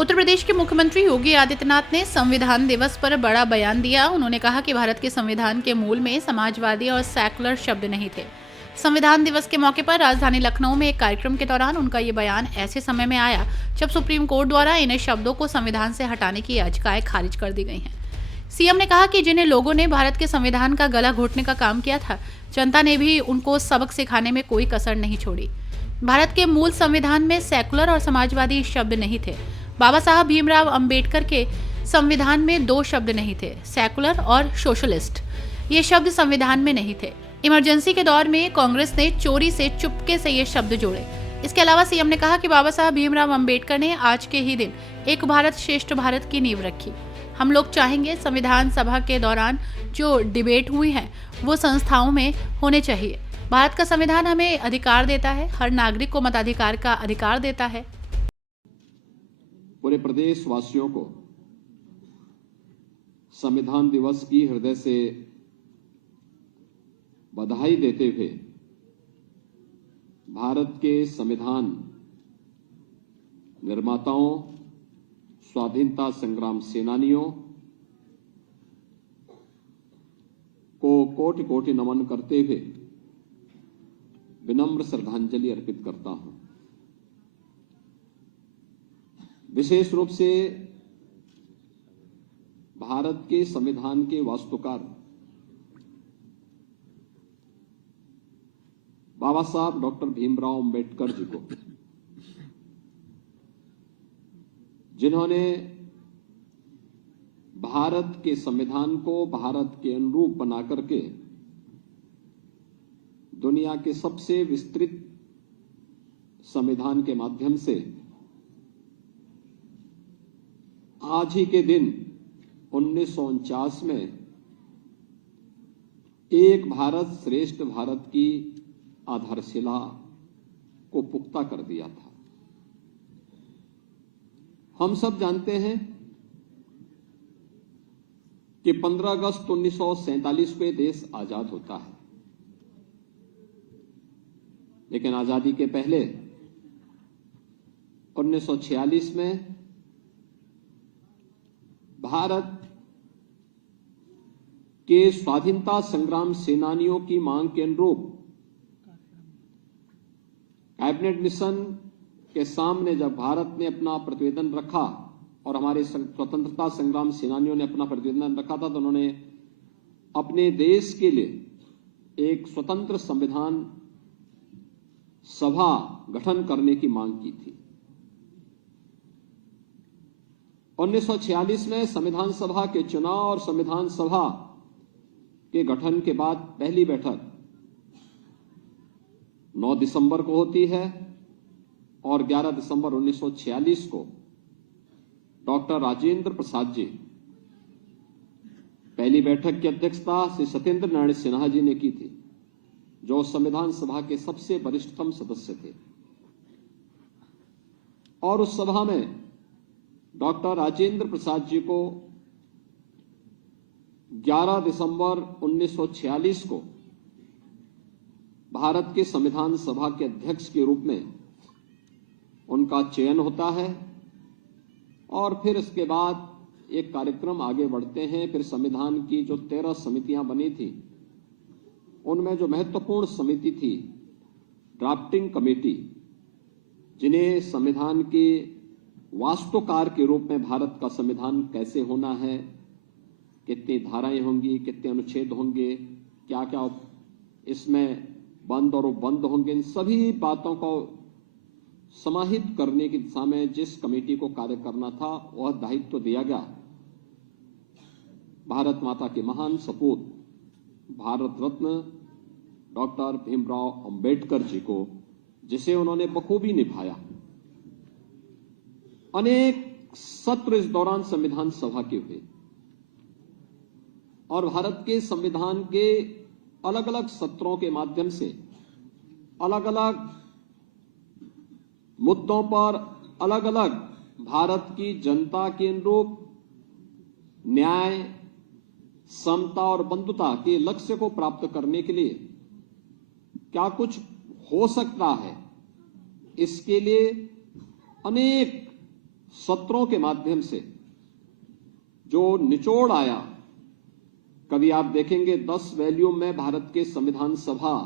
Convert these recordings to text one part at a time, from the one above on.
उत्तर प्रदेश के मुख्यमंत्री योगी आदित्यनाथ ने संविधान दिवस पर बड़ा बयान दिया। उन्होंने कहा कि भारत के संविधान के मूल में समाजवादी और सेकुलर शब्द नहीं थे। संविधान दिवस के मौके पर राजधानी लखनऊ में एक कार्यक्रम के दौरान उनका ये बयान ऐसे समय में आया जब सुप्रीम कोर्ट द्वारा इन शब्दों को संविधान से हटाने की याचिकाएं खारिज कर दी गई हैं। सीएम ने कहा कि जिन लोगों ने भारत के संविधान का गला घोटने का काम किया था, जनता ने भी उनको सबक सिखाने में कोई कसर नहीं छोड़ी। भारत के मूल संविधान में सेकुलर और समाजवादी शब्द नहीं थे। बाबा साहब भीमराव अंबेडकर के संविधान में दो शब्द नहीं थे, सेकुलर और सोशलिस्ट। ये शब्द संविधान में नहीं थे। इमरजेंसी के दौर में कांग्रेस ने चोरी से चुपके से ये शब्द जोड़े। इसके अलावा सीएम ने कहा कि बाबा साहब भीमराव अंबेडकर ने आज के ही दिन एक भारत श्रेष्ठ भारत की नींव रखी। हम लोग चाहेंगे संविधान सभा के दौरान जो डिबेट हुई है वो संस्थाओं में होने चाहिए। भारत का संविधान हमें अधिकार देता है, हर नागरिक को मताधिकार का अधिकार देता है। पूरे प्रदेश वासियों को संविधान दिवस की हृदय से बधाई देते हुए भारत के संविधान निर्माताओं, स्वाधीनता संग्राम सेनानियों को कोटि कोटि नमन करते हुए विनम्र श्रद्धांजलि अर्पित करता हूं। विशेष रूप से भारत के संविधान के वास्तुकार बाबा साहब डॉक्टर भीमराव अंबेडकर जी को, जिन्होंने भारत के संविधान को भारत के अनुरूप बना करके दुनिया के सबसे विस्तृत संविधान के माध्यम से आज ही के दिन 1949 में एक भारत श्रेष्ठ भारत की आधारशिला को पुख्ता कर दिया था। हम सब जानते हैं कि 15 अगस्त 1947 को देश आजाद होता है, लेकिन आजादी के पहले 1946 में भारत के स्वाधीनता संग्राम सेनानियों की मांग के अनुरूप कैबिनेट मिशन के सामने जब भारत ने अपना प्रतिवेदन रखा और हमारे स्वतंत्रता संग्राम सेनानियों ने अपना प्रतिवेदन रखा था, तो उन्होंने अपने देश के लिए एक स्वतंत्र संविधान सभा गठन करने की मांग की थी। 1946 में संविधान सभा के चुनाव और संविधान सभा के गठन के बाद पहली बैठक 9 दिसंबर को होती है और 11 दिसंबर 1946 को डॉक्टर राजेंद्र प्रसाद जी पहली बैठक की अध्यक्षता श्री सत्येंद्र नारायण सिन्हा जी ने की थी, जो संविधान सभा के सबसे वरिष्ठतम सदस्य थे। और उस सभा में डॉक्टर राजेंद्र प्रसाद जी को 11 दिसंबर 1946 को भारत के संविधान सभा के अध्यक्ष के रूप में उनका चयन होता है। और फिर इसके बाद एक कार्यक्रम आगे बढ़ते हैं। फिर संविधान की जो 13 समितियां बनी थी, उनमें जो महत्वपूर्ण समिति थी ड्राफ्टिंग कमेटी, जिन्हें संविधान के वास्तुकार के रूप में भारत का संविधान कैसे होना है, कितनी धाराएं होंगी, कितने अनुच्छेद होंगे, क्या क्या इसमें बंद और उपबंद होंगे, इन सभी बातों को समाहित करने की दिशा में जिस कमेटी को कार्य करना था, वह दायित्व दिया गया भारत माता के महान सपूत भारत रत्न डॉक्टर भीमराव अंबेडकर जी को, जिसे उन्होंने बखूबी निभाया। अनेक सत्र इस दौरान संविधान सभा के हुए और भारत के संविधान के अलग अलग सत्रों के माध्यम से अलग अलग मुद्दों पर अलग अलग भारत की जनता के अनुरूप न्याय, समता और बंधुता के लक्ष्य को प्राप्त करने के लिए क्या कुछ हो सकता है, इसके लिए अनेक सत्रों के माध्यम से जो निचोड़ आया, कभी आप देखेंगे 10 वॉल्यूम में भारत के संविधान सभा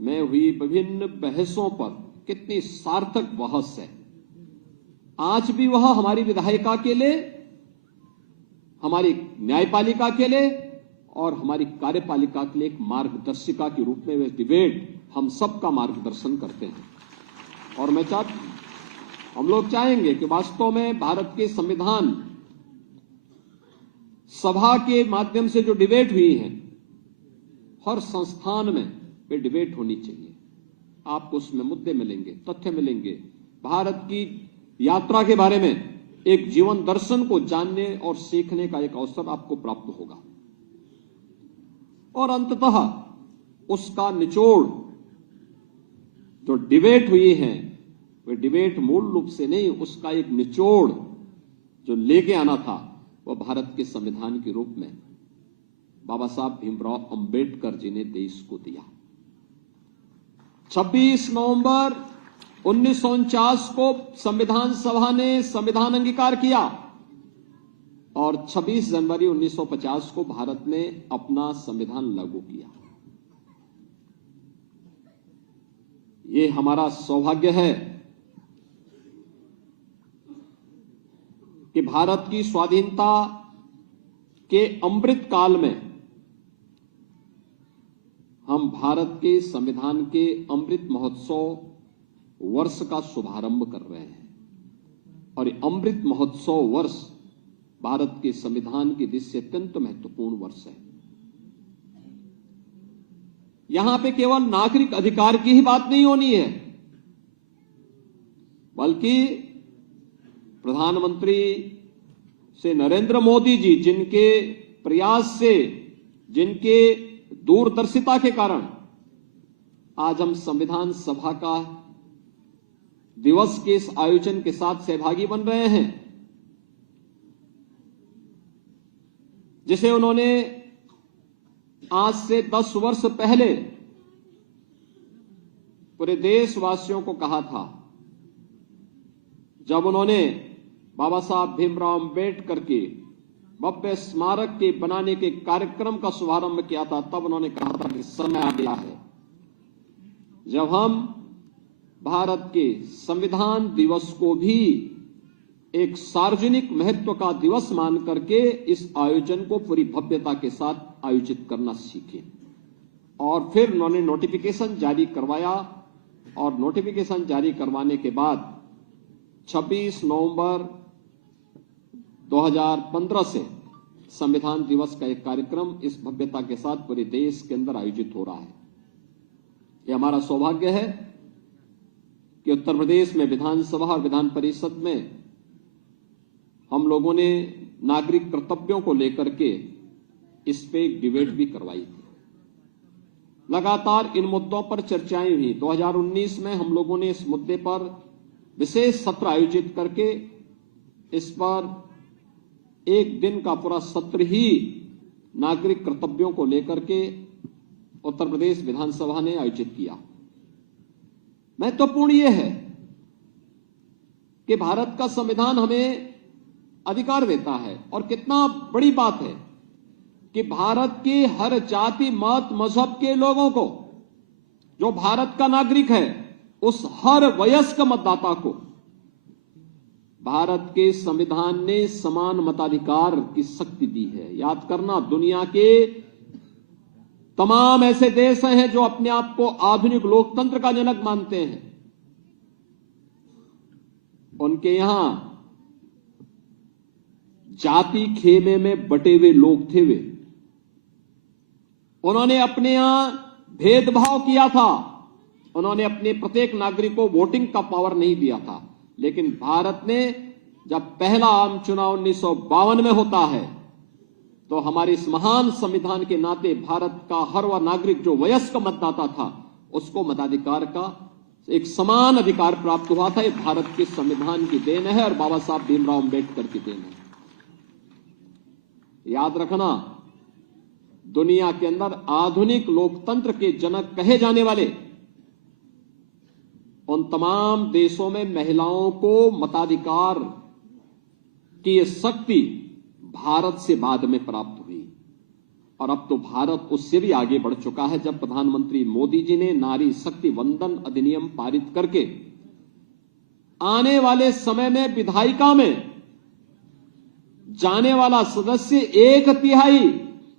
में हुई विभिन्न बहसों पर कितनी सार्थक बहस है। आज भी वह हमारी विधायिका के लिए, हमारी न्यायपालिका के लिए और हमारी कार्यपालिका के लिए एक मार्गदर्शिका के रूप में वे डिबेट हम सबका मार्गदर्शन करते हैं। और हम लोग चाहेंगे कि वास्तव में भारत के संविधान सभा के माध्यम से जो डिबेट हुई है, हर संस्थान में वे डिबेट होनी चाहिए। आपको उसमें मुद्दे मिलेंगे, तथ्य मिलेंगे, भारत की यात्रा के बारे में एक जीवन दर्शन को जानने और सीखने का एक अवसर आपको प्राप्त होगा। और अंततः उसका निचोड़ जो डिबेट हुई है, वे डिबेट मूल रूप से नहीं, उसका एक निचोड़ जो लेके आना था वह भारत के संविधान के रूप में बाबा साहब भीमराव अंबेडकर जी ने देश को दिया। 26 नवंबर 1949 को संविधान सभा ने संविधान अंगीकार किया और 26 जनवरी 1950 को भारत ने अपना संविधान लागू किया। ये हमारा सौभाग्य है कि भारत की स्वाधीनता के अमृत काल में हम भारत के संविधान के अमृत महोत्सव वर्ष का शुभारंभ कर रहे हैं। और ये अमृत महोत्सव वर्ष भारत के संविधान की दृष्टि से अत्यंत महत्वपूर्ण वर्ष है। यहां पे केवल नागरिक अधिकार की ही बात नहीं होनी है, बल्कि प्रधानमंत्री से नरेंद्र मोदी जी जिनके प्रयास से, जिनके दूरदर्शिता के कारण आज हम संविधान सभा का दिवस के इस आयोजन के साथ सहभागी बन रहे हैं, जिसे उन्होंने आज से 10 वर्ष पहले पूरे देशवासियों को कहा था, जब उन्होंने बाबा साहब भीमराव अंबेडकर के भव्य स्मारक के बनाने के कार्यक्रम का शुभारंभ किया था। तब उन्होंने कहा था कि समय आ गया है जब हम भारत के संविधान दिवस को भी एक सार्वजनिक महत्व का दिवस मान करके इस आयोजन को पूरी भव्यता के साथ आयोजित करना सीखें। और फिर उन्होंने नोटिफिकेशन जारी करवाया और नोटिफिकेशन जारी करवाने के बाद 26 नवंबर 2015 से संविधान दिवस का एक कार्यक्रम इस भव्यता के साथ पूरे देश के अंदर आयोजित हो रहा है। यह हमारा सौभाग्य है कि उत्तर प्रदेश में विधानसभा और विधान परिषद में हम लोगों ने नागरिक कर्तव्यों को लेकर के इस पे एक डिबेट भी करवाई थी। लगातार इन मुद्दों पर चर्चाएं हुई। 2019 में हम लोगों ने इस मुद्दे पर विशेष सत्र आयोजित करके इस पर एक दिन का पूरा सत्र ही नागरिक कर्तव्यों को लेकर के उत्तर प्रदेश विधानसभा ने आयोजित किया। महत्वपूर्ण यह है कि भारत का संविधान हमें अधिकार देता है, और कितना बड़ी बात है कि भारत के हर जाति मत मजहब के लोगों को, जो भारत का नागरिक है, उस हर वयस्क मतदाता को भारत के संविधान ने समान मताधिकार की शक्ति दी है। याद करना, दुनिया के तमाम ऐसे देश हैं जो अपने आप को आधुनिक लोकतंत्र का जनक मानते हैं, उनके यहां जाति खेमे में बटे हुए लोग थे। वे उन्होंने अपने यहां भेदभाव किया था, उन्होंने अपने प्रत्येक नागरिक को वोटिंग का पावर नहीं दिया था। लेकिन भारत ने जब पहला आम चुनाव 1952 में होता है, तो हमारे इस महान संविधान के नाते भारत का हर वह नागरिक जो वयस्क मतदाता था, उसको मताधिकार का एक समान अधिकार प्राप्त हुआ था। ये भारत के संविधान की देन है और बाबा साहब भीमराव अंबेडकर की देन है। याद रखना, दुनिया के अंदर आधुनिक लोकतंत्र के जनक कहे जाने वाले उन तमाम देशों में महिलाओं को मताधिकार की ये शक्ति भारत से बाद में प्राप्त हुई और अब तो भारत उससे भी आगे बढ़ चुका है जब प्रधानमंत्री मोदी जी ने नारी शक्ति वंदन अधिनियम पारित करके आने वाले समय में विधायिका में जाने वाला सदस्य 1/3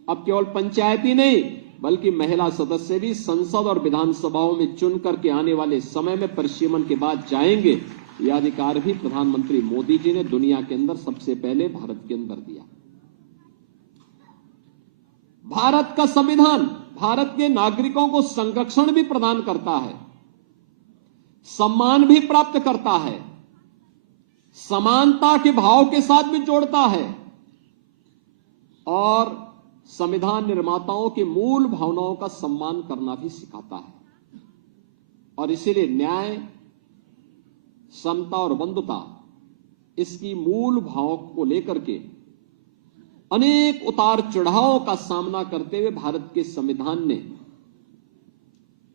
अब केवल पंचायती नहीं बल्कि महिला सदस्य भी संसद और विधानसभाओं में चुन करके आने वाले समय में परिसीमन के बाद जाएंगे। यह अधिकार भी प्रधानमंत्री मोदी जी ने दुनिया के अंदर सबसे पहले भारत के अंदर दिया। भारत का संविधान भारत के नागरिकों को संरक्षण भी प्रदान करता है, सम्मान भी प्राप्त करता है, समानता के भाव के साथ भी जोड़ता है और संविधान निर्माताओं की मूल भावनाओं का सम्मान करना भी सिखाता है। और इसीलिए न्याय, समता और बंधुता इसकी मूल भाव को लेकर के अनेक उतार चढ़ावों का सामना करते हुए भारत के संविधान ने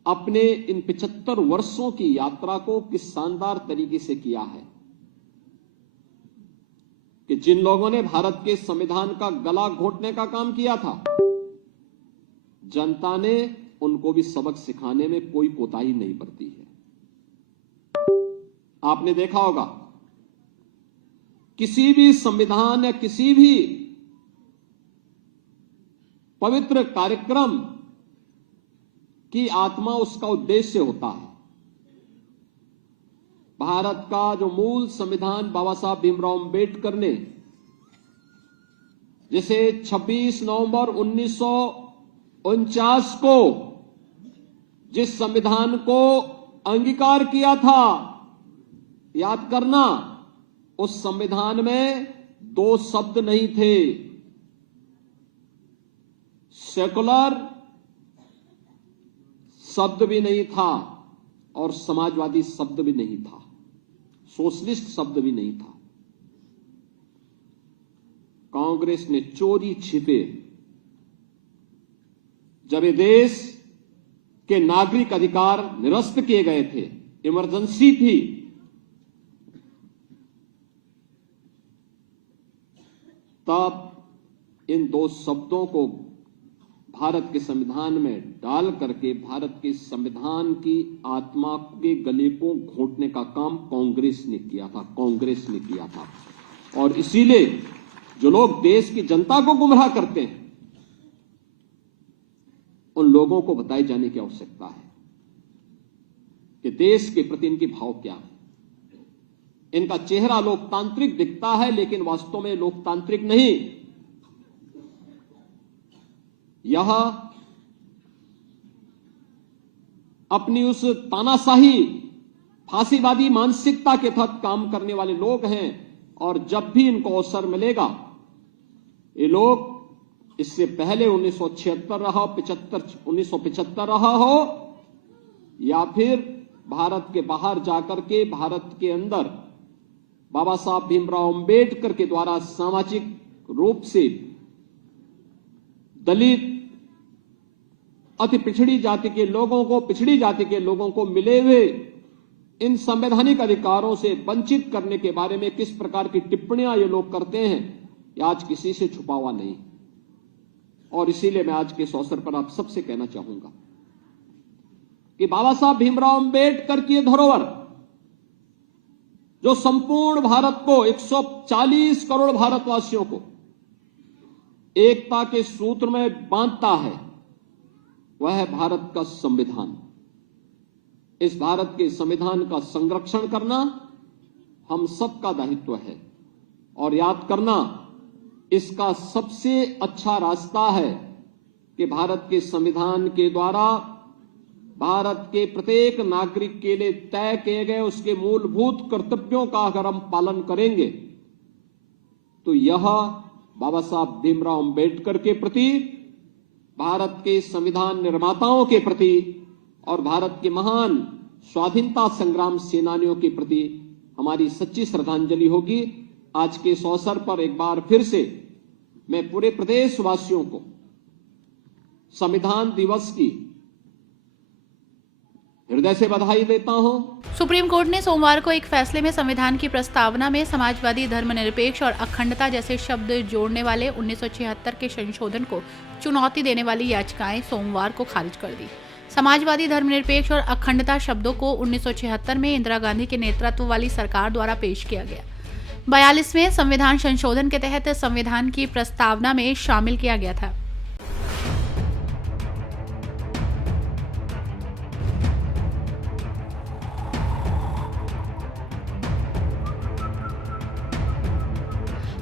अपने इन 75 वर्षों की यात्रा को किस शानदार तरीके से किया है कि जिन लोगों ने भारत के संविधान का गला घोटने का काम किया था, जनता ने उनको भी सबक सिखाने में कोई कोताही नहीं बरती है। आपने देखा होगा किसी भी संविधान या किसी भी पवित्र कार्यक्रम की आत्मा उसका उद्देश्य होता है। भारत का जो मूल संविधान बाबा साहब भीमराव अंबेडकर ने जिसे 26 नवंबर 1949 को जिस संविधान को अंगीकार किया था, याद करना, उस संविधान में 2 शब्द नहीं थे, सेकुलर शब्द भी नहीं था और समाजवादी शब्द भी नहीं था, सोशलिस्ट शब्द भी नहीं था। कांग्रेस ने चोरी छिपे जब ये देश के नागरिक अधिकार निरस्त किए गए थे, इमरजेंसी थी, तब इन 2 शब्दों को भारत के संविधान में डाल करके भारत के संविधान की आत्मा के गले को घोंटने का काम कांग्रेस ने किया था। और इसीलिए जो लोग देश की जनता को गुमराह करते हैं, उन लोगों को बताए जाने की आवश्यकता है कि देश के प्रति इनकी भाव क्या है। इनका चेहरा लोकतांत्रिक दिखता है लेकिन वास्तव में लोकतांत्रिक नहीं। यह अपनी उस तानाशाही फांसीवादी मानसिकता के तहत काम करने वाले लोग हैं और जब भी इनको अवसर मिलेगा, ये लोग इससे पहले 1976 रहा, 1975 रहा हो या फिर भारत के बाहर जाकर के भारत के अंदर बाबा साहब भीमराव अंबेडकर के द्वारा सामाजिक रूप से दलित, अति पिछड़ी जाति के लोगों को मिले हुए इन संवैधानिक अधिकारों से वंचित करने के बारे में किस प्रकार की टिप्पणियां ये लोग करते हैं, ये आज किसी से छुपा हुआ नहीं। और इसीलिए मैं आज के इस अवसर पर आप सबसे कहना चाहूंगा कि बाबा साहब भीमराव अंबेडकर की धरोहर जो संपूर्ण भारत को, 140 करोड़ भारतवासियों को एकता के सूत्र में बांधता है, वह है भारत का संविधान। इस भारत के संविधान का संरक्षण करना हम सबका दायित्व है और याद करना इसका सबसे अच्छा रास्ता है कि भारत के संविधान के द्वारा भारत के प्रत्येक नागरिक के लिए तय किए गए उसके मूलभूत कर्तव्यों का अगर हम पालन करेंगे तो यह बाबा साहब भीमराव अंबेडकर के प्रति, भारत के संविधान निर्माताओं के प्रति और भारत के महान स्वाधीनता संग्राम सेनानियों के प्रति हमारी सच्ची श्रद्धांजलि होगी। आज के इस अवसर पर एक बार फिर से मैं पूरे प्रदेशवासियों को संविधान दिवस की हृदय से बधाई देता हूं। सुप्रीम कोर्ट ने सोमवार को एक फैसले में संविधान की प्रस्तावना में समाजवादी, धर्मनिरपेक्ष और अखंडता जैसे शब्द जोड़ने वाले 1976 के संशोधन को चुनौती देने वाली याचिकाएं सोमवार को खारिज कर दी। समाजवादी, धर्मनिरपेक्ष और अखंडता शब्दों को 1976 में इंदिरा गांधी के नेतृत्व वाली सरकार द्वारा पेश किया गया। 42वें संविधान संशोधन के तहत संविधान की प्रस्तावना में शामिल किया गया था।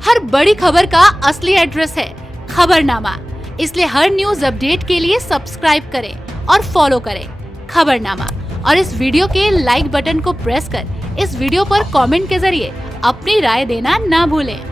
हर बड़ी खबर का असली एड्रेस है खबरनामा, इसलिए हर न्यूज अपडेट के लिए सब्सक्राइब करें और फॉलो करें खबरनामा और इस वीडियो के लाइक बटन को प्रेस कर इस वीडियो पर कमेंट के जरिए अपनी राय देना ना भूलें।